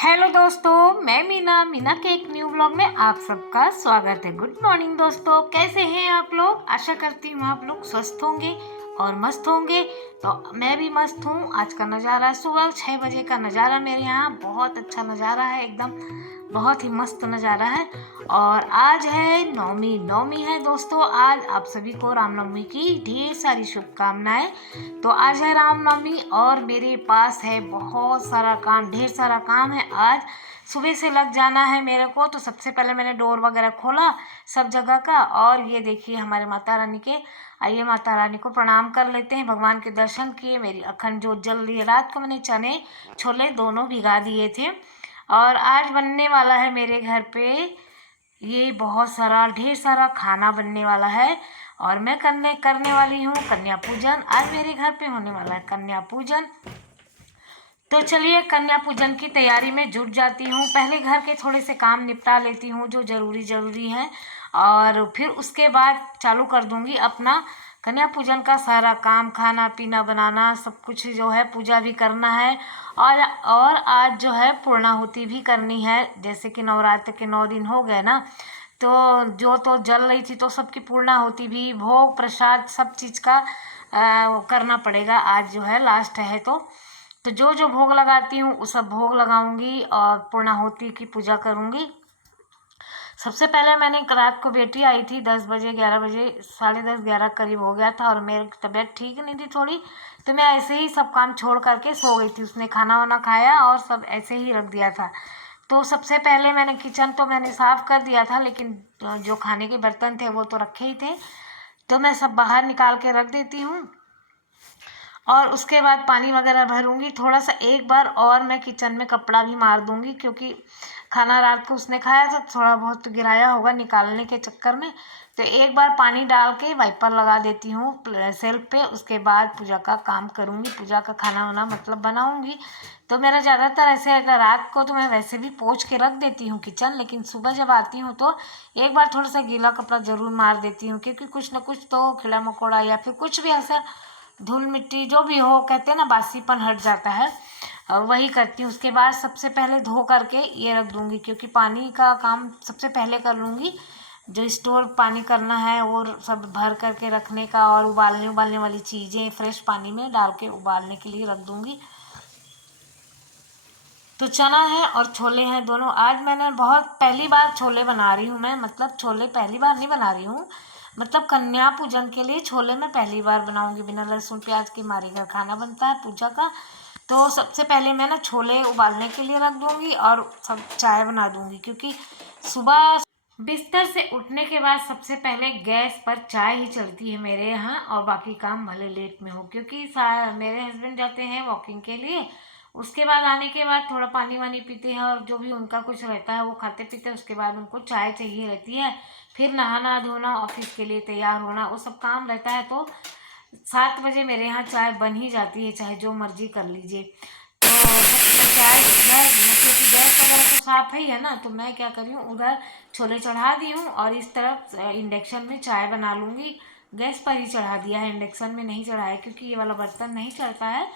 Hello दोस्तों, मैं मीना के एक न्यू ब्लॉग में आप सबका स्वागत है। गुड मॉर्निंग दोस्तों, कैसे हैं आप लोग। आशा करती हूँ आप लोग स्वस्थ होंगे और मस्त होंगे। तो मैं भी मस्त हूँ। आज का नज़ारा सुबह 6 बजे का नज़ारा मेरे यहाँ बहुत अच्छा नज़ारा है, एकदम बहुत ही मस्त नज़ारा है। और आज है नवमी। नवमी है दोस्तों। आज आप सभी को रामनवमी की ढेर सारी शुभकामनाएं। तो आज है रामनवमी और मेरे पास है बहुत सारा काम, ढेर सारा काम है। आज सुबह से लग जाना है मेरे को। तो सबसे पहले मैंने डोर वगैरह खोला सब जगह का, और ये देखिए हमारे माता रानी के। आइए माता रानी को प्रणाम कर लेते हैं। भगवान के दर्शन किए। मेरी अखंड जोत जल रही है। रात को मैंने चने छोले दोनों भिगा दिए थे। और आज बनने वाला है मेरे घर पे ये बहुत सारा, ढेर सारा खाना बनने वाला है। और मैं करने वाली हूँ कन्या पूजन। आज मेरे घर पे होने वाला है कन्या पूजन। तो चलिए कन्या पूजन की तैयारी में जुट जाती हूँ। पहले घर के थोड़े से काम निपटा लेती हूँ जो ज़रूरी है, और फिर उसके बाद चालू कर दूँगी अपना कन्या पूजन का सारा काम। खाना पीना बनाना सब कुछ जो है, पूजा भी करना है। और आज जो है पूर्णाहुति भी करनी है। जैसे कि नवरात्र के 9 दिन हो गए ना, तो जो तो जल रही थी, तो सबकी पूर्णाहुति भी, भोग प्रसाद सब चीज़ का करना पड़ेगा। आज जो है लास्ट है। तो जो जो भोग लगाती हूँ वो सब भोग लगाऊंगी और पूर्णाहुति की पूजा करूँगी। सबसे पहले मैंने रात को बेटी आई थी 10 बजे, 11 बजे, 10:30 11 करीब हो गया था, और मेरी तबीयत ठीक नहीं थी थोड़ी। तो मैं ऐसे ही सब काम छोड़ करके सो गई थी। उसने खाना वाना खाया और सब ऐसे ही रख दिया था। तो सबसे पहले मैंने किचन तो मैंने साफ़ कर दिया था, लेकिन जो खाने के बर्तन थे वो तो रखे ही थे। तो मैं सब बाहर निकाल के रख देती हूँ। और उसके बाद पानी वगैरह भरूंगी थोड़ा सा। एक बार और मैं किचन में कपड़ा भी मार दूंगी, क्योंकि खाना रात को उसने खाया था, थोड़ा बहुत गिराया होगा निकालने के चक्कर में। तो एक बार पानी डाल के वाइपर लगा देती हूँ सेल्फ पे। उसके बाद पूजा का काम करूँगी, पूजा का खाना वाना मतलब बनाऊँगी। तो मेरा ज़्यादातर ऐसे, अगर रात को तो मैं वैसे भी पोंछ के रख देती हूँ किचन, लेकिन सुबह जब आती हूँ तो एक बार थोड़ा सा गीला कपड़ा ज़रूर मार देती हूँ, क्योंकि कुछ ना कुछ तो कीड़ा मकोड़ा या फिर कुछ भी ऐसा धूल मिट्टी जो भी हो, कहते हैं ना बासीपन हट जाता है। वही करती हूँ। उसके बाद सबसे पहले धो करके ये रख दूँगी, क्योंकि पानी का काम सबसे पहले कर लूँगी। जो स्टोर पानी करना है वो सब भर करके रखने का, और उबालने वाली चीज़ें फ्रेश पानी में डाल के उबालने के लिए रख दूँगी। तो चना है और छोले हैं दोनों। आज मैंने बहुत पहली बार छोले बना रही हूँ मैं, मतलब छोले पहली बार नहीं बना रही हूँ, मतलब कन्या पूजन के लिए छोले मैं पहली बार बनाऊंगी। बिना लहसुन प्याज के हमारे घर खाना बनता है पूजा का। तो सबसे पहले मैं ना छोले उबालने के लिए रख दूँगी और सब चाय बना दूँगी, क्योंकि सुबह बिस्तर से उठने के बाद सबसे पहले गैस पर चाय ही चलती है मेरे यहाँ। और बाकी काम भले लेट में हो, क्योंकि मेरे हस्बैंड जाते हैं वॉकिंग के लिए। उसके बाद आने के बाद थोड़ा पानी वानी पीते हैं, और जो भी उनका कुछ रहता है वो खाते पीते हैं। उसके बाद उनको चाय चाहिए रहती है। फिर नहाना धोना, ऑफिस के लिए तैयार होना, वो सब काम रहता है। तो 7 बजे मेरे यहाँ चाय बन ही जाती है, चाहे जो मर्जी कर लीजिए। तो चाय इधर, क्योंकि गैस वगैरह तो साफ ही है ना, तो मैं क्या करी हूँ, उधर छोले चढ़ा दी हूँ और इस तरफ इंडक्शन में चाय बना लूँगी। गैस पर ही चढ़ा दिया है, इंडक्शन में नहीं चढ़ाया, क्योंकि ये वाला बर्तन नहीं चढ़ता है,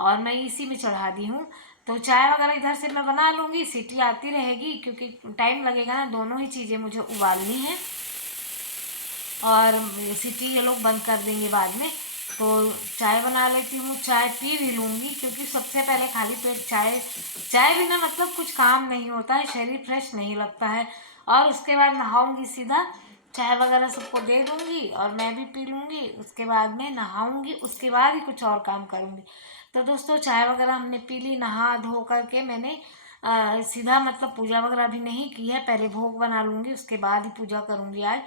और मैं इसी में चढ़ा दी हूँ। तो चाय वगैरह इधर से मैं बना लूँगी, सीटी आती रहेगी, क्योंकि टाइम लगेगा ना, दोनों ही चीज़ें मुझे उबालनी है। और सीटी ये लोग बंद कर देंगे बाद में। तो चाय बना लेती हूँ, चाय पी भी लूँगी, क्योंकि सबसे पहले खाली पेट चाय, चाय बिना मतलब कुछ काम नहीं होता है, शरीर फ्रेश नहीं लगता है। और उसके बाद नहाऊँगी सीधा, चाय वगैरह सबको दे दूँगी और मैं भी पी लूँगी। उसके बाद में नहाऊँगी, उसके बाद ही कुछ और काम करूँगी। तो दोस्तों चाय वगैरह हमने पी ली, नहा धो करके मैंने सीधा मतलब पूजा वगैरह भी नहीं की है। पहले भोग बना लूँगी, उसके बाद ही पूजा करूँगी आज।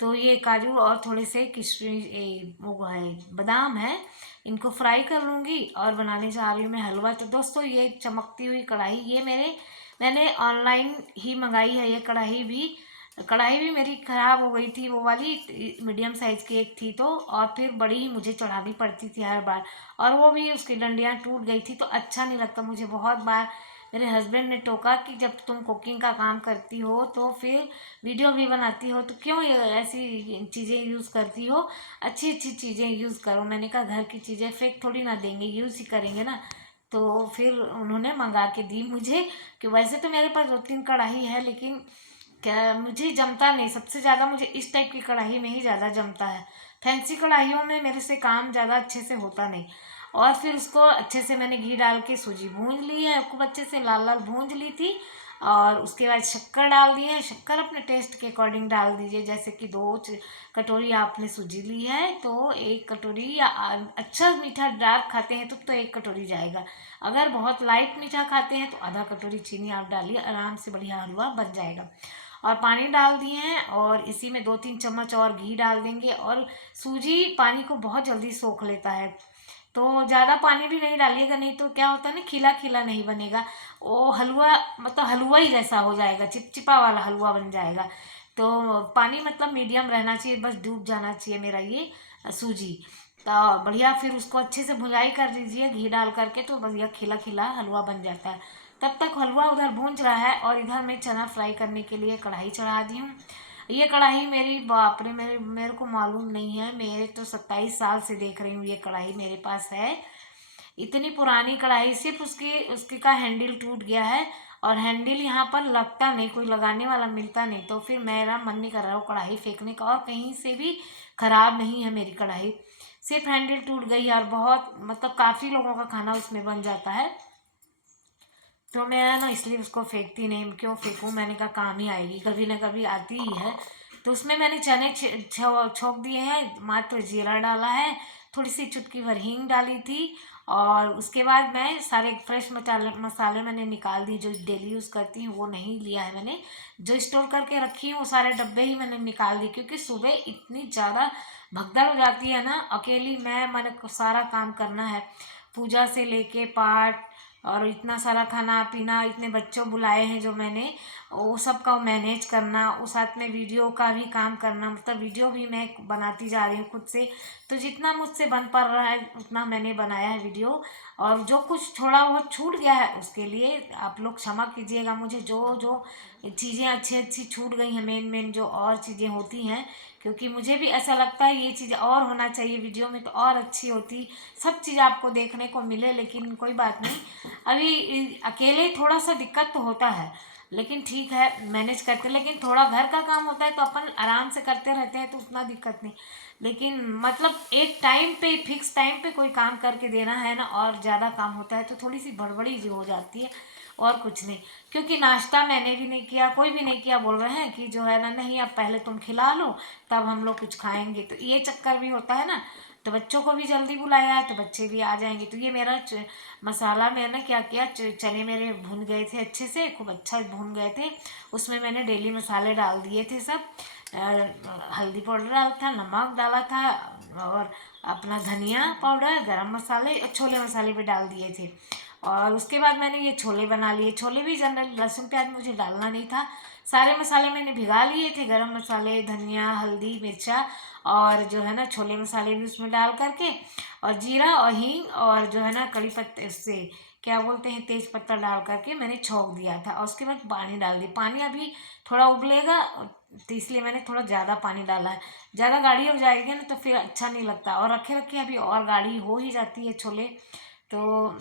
तो ये काजू और थोड़े से किशमिश, वो है बादाम है, इनको फ्राई कर लूँगी। और बनाने जा रही हूँ मैं हलवा। तो दोस्तों ये चमकती हुई कढ़ाई, ये मैंने ऑनलाइन ही मंगाई है। ये कढ़ाई भी मेरी ख़राब हो गई थी, वो वाली मीडियम साइज़ की एक थी, तो और फिर बड़ी ही मुझे चढ़ानी पड़ती थी हर बार, और वो भी उसकी डंडियाँ टूट गई थी। तो अच्छा नहीं लगता मुझे। बहुत बार मेरे हस्बैंड ने टोका कि जब तुम कुकिंग का काम करती हो तो फिर वीडियो भी बनाती हो, तो क्यों ये ऐसी चीज़ें यूज़ करती हो, अच्छी अच्छी चीज़ें यूज़ करो। मैंने कहा घर की चीज़ें फेंक थोड़ी ना देंगे, यूज़ ही करेंगे ना। तो फिर उन्होंने मंगा के दी मुझे। कि वैसे तो मेरे पास 2-3 कढ़ाई है, लेकिन क्या मुझे जमता नहीं, सबसे ज़्यादा मुझे इस टाइप की कढ़ाई में ही ज़्यादा जमता है। फैंसी कढ़ाइयों में मेरे से काम ज़्यादा अच्छे से होता नहीं। और फिर उसको अच्छे से मैंने घी डाल के सूजी भूंज ली है, खूब अच्छे से लाल लाल भूंज ली थी। और उसके बाद शक्कर डाल दी है। शक्कर अपने टेस्ट के अकॉर्डिंग डाल दीजिए, जैसे कि 2 कटोरी आपने सूजी ली है तो 1 कटोरी, या अच्छा मीठा डार्क खाते हैं तो 1 कटोरी जाएगा। अगर बहुत लाइट मीठा खाते हैं तो आधा कटोरी चीनी आप डालिए, आराम से बढ़िया हलवा बन जाएगा। और पानी डाल दिए हैं, और इसी में 2-3 चम्मच और घी डाल देंगे। और सूजी पानी को बहुत जल्दी सोख लेता है, तो ज़्यादा पानी भी नहीं डालिएगा, नहीं तो क्या होता है ना, खिला खिला नहीं बनेगा। वो हलवा मतलब हलवा ही जैसा हो जाएगा, चिपचिपा वाला हलवा बन जाएगा। तो पानी मतलब मीडियम रहना चाहिए, बस डूब जाना चाहिए मेरा ये सूजी। तो बढ़िया फिर उसको अच्छे से भुनाई कर दीजिए घी डाल करके, तो बढ़िया खिला खिला हलवा बन जाता है। तब तक हलवा उधर भूंज रहा है, और इधर मैं चना फ्राई करने के लिए कढ़ाई चढ़ा दी हूँ। ये कढ़ाई मेरी, बाप रे, मेरे मेरे को मालूम नहीं है, मेरे तो 27 साल से देख रही हूँ ये कढ़ाई मेरे पास है। इतनी पुरानी कढ़ाई, सिर्फ उसकी उसकी का हैंडल टूट गया है। और हैंडल यहाँ पर लगता नहीं, कोई लगाने वाला मिलता नहीं, तो फिर मेरा मन नहीं कर रहा वो कढ़ाई फेंकने का। और कहीं से भी खराब नहीं है मेरी कढ़ाई, सिर्फ हैंडल टूट गई है। और बहुत मतलब काफ़ी लोगों का खाना उसमें बन जाता है, तो मैं ना इसलिए उसको फेंकती नहीं। क्यों फेंकूं, मैंने कहा काम ही आएगी, कभी ना कभी आती ही है। तो उसमें मैंने चने छोंक दिए हैं, मात्र जीरा डाला है, थोड़ी सी चुटकी भर हींग डाली थी। और उसके बाद मैं सारे फ्रेश मसाले मसाले मैंने निकाल दिए, जो डेली यूज़ करती हूँ वो नहीं लिया है मैंने। जो स्टोर करके रखी हूँ वो सारे डब्बे ही मैंने निकाल दिए, क्योंकि सुबह इतनी ज़्यादा भगदड़ हो जाती है ना, अकेली मैंने सारा काम करना है, पूजा से लेके पाठ, और इतना सारा खाना पीना, इतने बच्चों बुलाए हैं जो मैंने, वो सब का मैनेज करना, उस साथ में वीडियो का भी काम करना, मतलब वीडियो भी मैं बनाती जा रही हूँ खुद से। तो जितना मुझसे बन पा रहा है उतना मैंने बनाया है वीडियो। और जो कुछ थोड़ा बहुत छूट गया है उसके लिए आप लोग क्षमा कीजिएगा मुझे। जो जो चीज़ें अच्छी अच्छी छूट गई हैं, मेन मेन जो और चीज़ें होती हैं, क्योंकि मुझे भी ऐसा लगता है ये चीज़ और होना चाहिए वीडियो में तो और अच्छी होती, सब चीज़ आपको देखने को मिले। लेकिन कोई बात नहीं, अभी अकेले थोड़ा सा दिक्कत तो होता है, लेकिन ठीक है मैनेज करते। लेकिन थोड़ा घर का काम होता है तो अपन आराम से करते रहते हैं, तो उतना दिक्कत नहीं। लेकिन मतलब एक टाइम पे, फिक्स टाइम पे कोई काम करके देना है ना, और ज़्यादा काम होता है तो थोड़ी सी बड़बड़ी जो हो जाती है, और कुछ नहीं। क्योंकि नाश्ता मैंने भी नहीं किया, कोई भी नहीं किया, बोल रहे हैं कि जो है ना, नहीं अब पहले तुम खिला लो तब हम लोग कुछ खाएंगे, तो ये चक्कर भी होता है ना। तो बच्चों को भी जल्दी बुलाया है तो बच्चे भी आ जाएंगे। तो ये मेरा मसाला मैंने क्या किया, चने मेरे भून गए थे अच्छे से, खूब अच्छा भून गए थे। उसमें मैंने डेली मसाले डाल दिए थे सब, हल्दी पाउडर डाला था, नमक डाला था, और अपना धनिया पाउडर, गरम मसाले और छोले मसाले भी डाल दिए थे। और उसके बाद मैंने ये छोले बना लिए। छोले भी जनरल लहसुन प्याज मुझे डालना नहीं था, सारे मसाले मैंने भिगा लिए थे, गरम मसाले, धनिया, हल्दी, मिर्चा, और जो है ना छोले मसाले भी उसमें डाल करके, और जीरा और हींग, और जो है ना कड़ी पत्ते से क्या बोलते हैं, तेज पत्ता डाल करके मैंने छोंक दिया था। और उसके बाद पानी डाल दिया। पानी अभी थोड़ा उबलेगा, तो इसलिए मैंने थोड़ा ज़्यादा पानी डाला है। ज़्यादा गाढ़ी हो जाएगी ना तो फिर अच्छा नहीं लगता, और रखे रखे अभी और गाढ़ी हो ही जाती है छोले, तो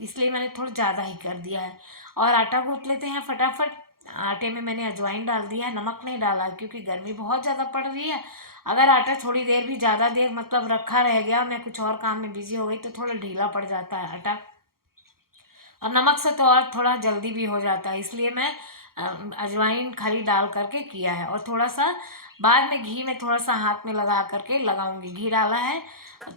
इसलिए मैंने थोड़ा ज़्यादा ही कर दिया है। और आटा गूँथ लेते हैं फटाफट। आटे में मैंने अजवाइन डाल दिया है, नमक नहीं डाला है, क्योंकि गर्मी बहुत ज़्यादा पड़ रही है। अगर आटा थोड़ी देर भी ज़्यादा देर मतलब रखा रह गया, मैं कुछ और काम में बिजी हो गई, तो थोड़ा ढीला पड़ जाता है आटा। और नमक से तो और थोड़ा जल्दी भी हो जाता है, इसलिए मैं अजवाइन खाली डाल करके किया है। और थोड़ा सा बाद में घी में थोड़ा सा हाथ में लगा करके लगाऊंगी। घी डाला है,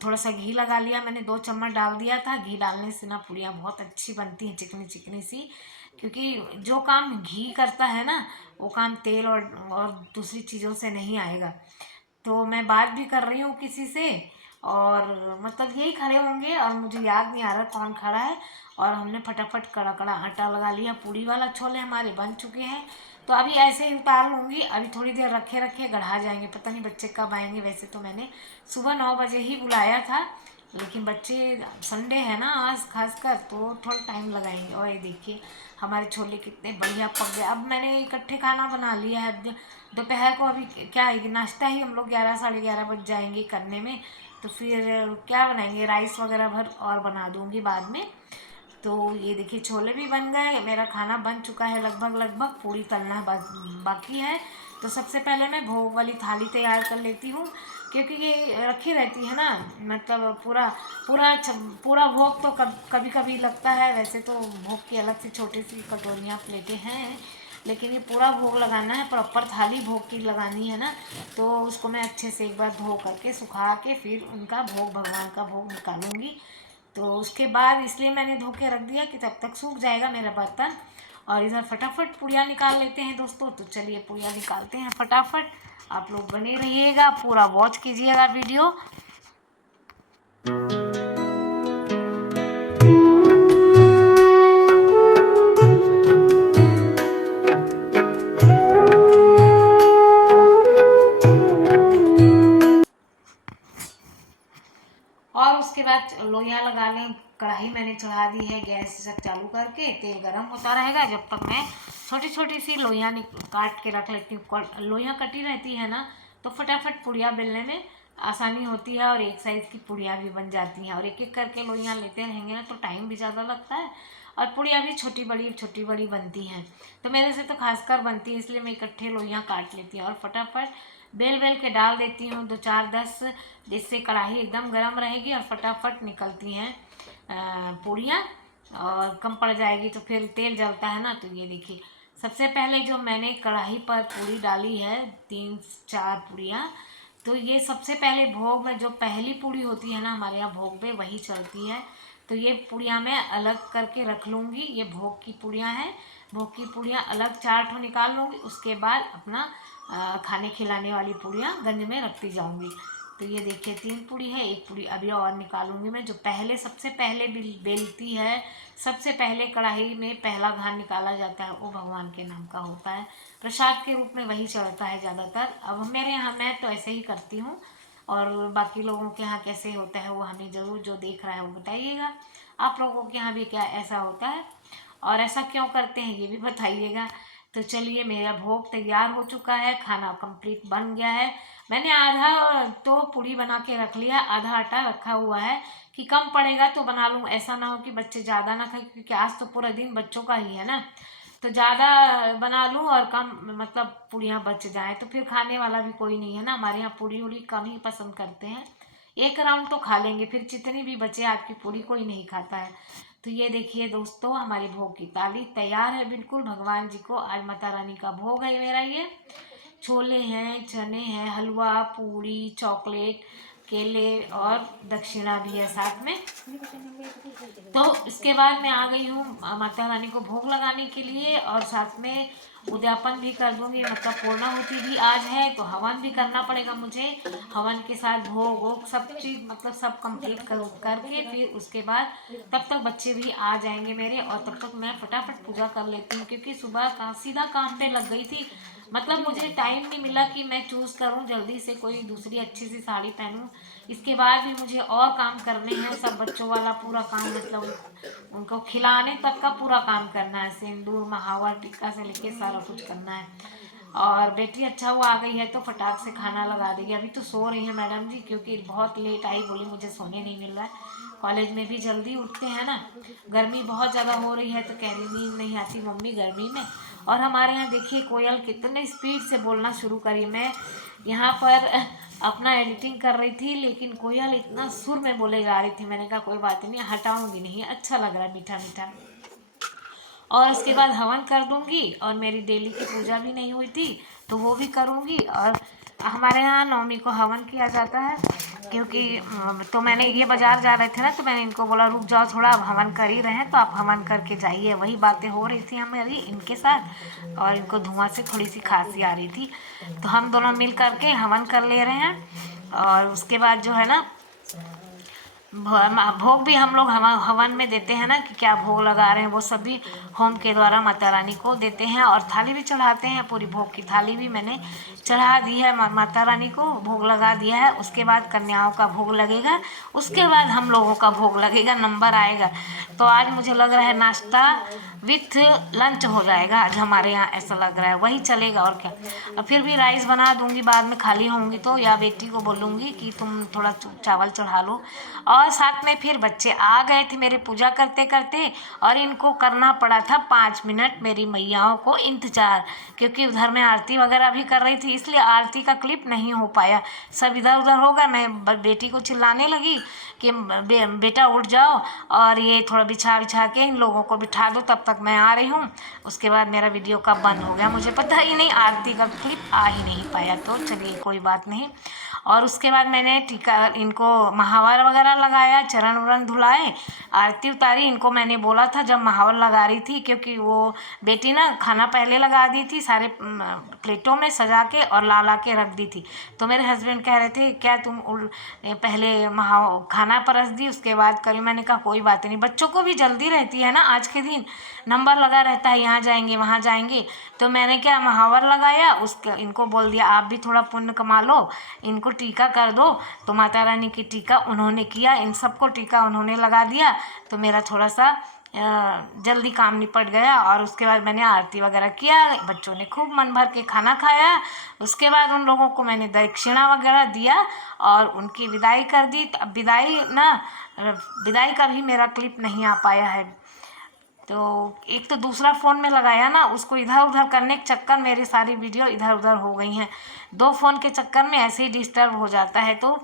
थोड़ा सा घी लगा लिया मैंने, 2 चम्मच डाल दिया था। घी डालने से ना पूड़ियाँ बहुत अच्छी बनती हैं, चिकनी चिकनी सी। क्योंकि जो काम घी करता है ना, वो काम तेल और दूसरी चीज़ों से नहीं आएगा। तो मैं बात भी कर रही हूँ किसी से, और मतलब यही खड़े होंगे, और मुझे याद नहीं आ रहा कौन खड़ा है। और हमने फटाफट कड़ा कड़ा आटा लगा लिया, पूड़ी वाला छोले हमारे बन चुके हैं। तो अभी ऐसे ही उतार लूँगी, अभी थोड़ी देर रखे रखे गढ़ा जाएंगे, पता नहीं बच्चे कब आएंगे। वैसे तो मैंने सुबह 9 बजे ही बुलाया था, लेकिन बच्चे, संडे है ना आज खासकर, तो थोड़ा टाइम लगाएंगे। और ये देखिए हमारे छोले कितने बढ़िया पक गए। अब मैंने इकट्ठे खाना बना लिया है। अब दोपहर को अभी क्या है कि नाश्ता ही हम लोग 11 साढ़े 11 बज जाएंगे करने में। तो फिर क्या बनाएंगे, राइस वगैरह भर और बना दूंगी बाद में। तो ये देखिए छोले भी बन गए, मेरा खाना बन चुका है लगभग लगभग, पूरी तलना बाकी है। तो सबसे पहले मैं भोग वाली थाली तैयार कर लेती हूँ, क्योंकि ये रखी रहती है ना, मतलब पूरा पूरा पूरा भोग तो कभी कभी लगता है। वैसे तो भोग की अलग से छोटी सी कटोरियाँ प्लेटें हैं, लेकिन ये पूरा भोग लगाना है, प्रॉपर थाली भोग की लगानी है ना। तो उसको मैं अच्छे से एक बार धो करके सुखा के फिर उनका भोग, भगवान का भोग निकालूंगी। तो उसके बाद इसलिए मैंने धो के रख दिया कि तब तक सूख जाएगा मेरा बर्तन। और इधर फटाफट पुड़िया निकाल लेते हैं दोस्तों। तो चलिए पुड़िया निकालते हैं फटाफट। आप लोग बने रहिएगा, पूरा वॉच कीजिएगा वीडियो। और उसके बाद लोइयाँ लगा लें। कढ़ाई मैंने चढ़ा दी है, गैस सब चालू करके, तेल गरम होता रहेगा। जब तक मैं छोटी छोटी सी लोइयाँ काट के रख लेती हूँ। लोइयाँ कटी रहती है ना, तो फटाफट पुड़िया बेलने में आसानी होती है, और एक साइज़ की पुड़िया भी बन जाती हैं। और एक एक करके लोइयाँ लेते रहेंगे ना तो टाइम भी ज़्यादा लगता है, और पुड़िया भी छोटी बड़ी बनती हैं। तो मेरे से तो खासकर बनती है, इसलिए मैं इकट्ठे लोइयाँ काट लेती हूँ और फटाफट बेल बेल के डाल देती हूँ 2 4 10, जिससे कढ़ाई एकदम गर्म रहेगी और फटाफट निकलती हैं पूड़ियाँ। और कम पड़ जाएगी तो फिर तेल जलता है ना। तो ये देखिए सबसे पहले जो मैंने कढ़ाई पर पूड़ी डाली है, 3 4 पूड़ियाँ। तो ये सबसे पहले भोग में जो पहली पूड़ी होती है ना हमारे यहाँ भोग में, वही चलती है। तो ये पूड़ियाँ मैं अलग करके रख लूँगी। ये भोग की पूड़ियाँ हैं, भोग की पूड़ियाँ अलग 4 ठो निकाल लूँगी। उसके बाद अपना खाने खिलाने वाली पूड़ियाँ गंज में रखती जाऊँगी। तो ये देखिए 3 पूड़ी है, 1 पूड़ी अभी और निकालूंगी मैं। जो पहले सबसे पहले बेलती है, सबसे पहले कढ़ाई में पहला घान निकाला जाता है, वो भगवान के नाम का होता है, प्रसाद के रूप में वही चढ़ता है ज़्यादातर। अब मेरे यहाँ मैं तो ऐसे ही करती हूँ, और बाकी लोगों के यहाँ कैसे होता है वो हमें ज़रूर, जो देख रहा है वो बताइएगा। आप लोगों के यहाँ भी क्या ऐसा होता है, और ऐसा क्यों करते हैं ये भी बताइएगा। तो चलिए मेरा भोग तैयार हो चुका है, खाना कंप्लीट बन गया है। मैंने आधा तो पूड़ी बना के रख लिया, आधा आटा रखा हुआ है कि कम पड़ेगा तो बना लूँ, ऐसा ना हो कि बच्चे ज़्यादा ना खाएं, क्योंकि आज तो पूरा दिन बच्चों का ही है ना। तो ज़्यादा बना लूँ और कम, मतलब पूड़ियाँ बच जाएँ, तो फिर खाने वाला भी कोई नहीं है ना। हमारे यहाँ पूड़ी उड़ी कम ही पसंद करते हैं, एक राउंड तो खा लेंगे, फिर जितनी भी बचे आपकी पूड़ी कोई नहीं खाता है। तो ये देखिए दोस्तों हमारे भोग की थाली तैयार है बिल्कुल भगवान जी को। आज माता रानी का भोग है मेरा। ये छोले हैं, चने हैं, हलवा, पूड़ी, चॉकलेट, केले और दक्षिणा भी है साथ में। तो इसके बाद मैं आ गई हूँ माता रानी को भोग लगाने के लिए, और साथ में उद्यापन भी कर दूंगी। मतलब पूर्णाहुति भी आज है, तो हवन भी करना पड़ेगा मुझे। हवन के साथ भोग वोग सब चीज़, मतलब सब कंप्लीट करके फिर उसके बाद तब तक बच्चे भी आ जाएंगे मेरे, और तब तक मैं फटाफट पूजा कर लेती हूँ, क्योंकि सुबह का सीधा काम पे लग गई थी। मतलब मुझे टाइम नहीं मिला कि मैं चूज़ करूँ जल्दी से कोई दूसरी अच्छी सी साड़ी पहनूँ। इसके बाद भी मुझे और काम करने हैं, सब बच्चों वाला पूरा काम, मतलब उनको खिलाने तक का पूरा काम करना है, सिंदूर महावर टिक्का से लेके सारा कुछ करना है। और बेटी अच्छा हुआ आ गई है तो फटाक से खाना लगा देगी। अभी तो सो रही है मैडम जी, क्योंकि बहुत लेट आई, बोली मुझे सोने नहीं मिल रहा है। कॉलेज में भी जल्दी उठते हैं ना, गर्मी बहुत ज़्यादा हो रही है तो कह रही नींद नहीं आती मम्मी गर्मी में। और हमारे यहाँ देखिए कोयल कितने स्पीड से बोलना शुरू करी। मैं यहाँ पर अपना एडिटिंग कर रही थी, लेकिन कोयल इतना सुर में बोले जा रही थी। मैंने कहा कोई बात नहीं, हटाऊंगी नहीं, अच्छा लग रहा है मीठा मीठा। और उसके बाद हवन कर दूंगी, और मेरी डेली की पूजा भी नहीं हुई थी तो वो भी करूंगी। और हमारे यहाँ नवमी को हवन किया जाता है, क्योंकि तो मैंने ये बाजार जा रहे थे ना, तो मैंने इनको बोला रुक जाओ थोड़ा, अब हवन कर ही रहे हैं तो आप हवन करके जाइए। वही बातें हो रही थी हमारी इनके साथ, और इनको धुआं से थोड़ी सी खांसी आ रही थी, तो हम दोनों मिल करके हवन कर ले रहे हैं। और उसके बाद जो है ना भोग भी हम लोग हवन में देते हैं ना, कि क्या भोग लगा रहे हैं, वो सभी होम के द्वारा माता रानी को देते हैं। और थाली भी चढ़ाते हैं, पूरी भोग की थाली भी मैंने चढ़ा दी है, माता रानी को भोग लगा दिया है। उसके बाद कन्याओं का भोग लगेगा, उसके बाद हम लोगों का भोग लगेगा, नंबर आएगा। तो आज मुझे लग रहा है नाश्ता विथ लंच हो जाएगा आज हमारे यहाँ, ऐसा लग रहा है वही चलेगा और क्या। और फिर भी राइस बना दूंगी बाद में खाली होंगी तो, या बेटी को बोलूँगी कि तुम थोड़ा चावल चढ़ा लो। और साथ में फिर बच्चे आ गए थे मेरे पूजा करते करते, और इनको करना पड़ा था 5 मिनट मेरी मैयाओं को इंतजार, क्योंकि उधर मैं आरती वगैरह भी कर रही थी, इसलिए आरती का क्लिप नहीं हो पाया। सब इधर उधर होगा, मैं बेटी को चिल्लाने लगी कि बेटा उठ जाओ और ये थोड़ा बिछा बिछा के इन लोगों को बिठा दो, तब तक मैं आ रही हूँ। उसके बाद मेरा वीडियो कब बंद हो गया मुझे पता ही नहीं, आरती का क्लिप आ ही नहीं पाया। तो चलिए कोई बात नहीं। और उसके बाद मैंने टीका, इनको महावर वगैरह लगाया, चरण वरण धुलाए, आरती उतारी। इनको मैंने बोला था जब महावर लगा रही थी, क्योंकि वो बेटी ना खाना पहले लगा दी थी, सारे प्लेटों में सजा के और ला ला के रख दी थी। तो मेरे हस्बैंड कह रहे थे क्या तुम पहले खाना परस दी उसके बाद करी। मैंने कहा कोई बात नहीं, बच्चों को भी जल्दी रहती है ना, आज के दिन नंबर लगा रहता है, यहाँ जाएंगे वहाँ जाएंगे। तो मैंने क्या महावर लगाया, उसके इनको बोल दिया आप भी थोड़ा पुण्य कमा लो, इनको टीका कर दो। तो माता रानी की टीका उन्होंने किया, इन सबको टीका उन्होंने लगा दिया। तो मेरा थोड़ा सा जल्दी काम निपट गया। और उसके बाद मैंने आरती वगैरह किया, बच्चों ने खूब मन भर के खाना खाया। उसके बाद उन लोगों को मैंने दक्षिणा वगैरह दिया और उनकी विदाई कर दी। अब विदाई का भी मेरा क्लिप नहीं आ पाया है। तो एक तो दूसरा फ़ोन में लगाया ना, उसको इधर उधर करने के चक्कर मेरी सारी वीडियो इधर उधर हो गई हैं। 2 फ़ोन के चक्कर में ऐसे ही डिस्टर्ब हो जाता है। तो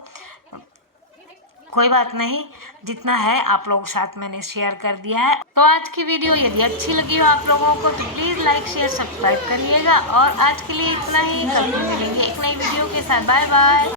कोई बात नहीं, जितना है आप लोगों के साथ मैंने शेयर कर दिया है। तो आज की वीडियो यदि अच्छी लगी हो आप लोगों को तो प्लीज़ लाइक शेयर सब्सक्राइब करिएगा। और आज के लिए इतना ही, कल फिर मिलेंगे एक नई वीडियो के साथ। Bye bye.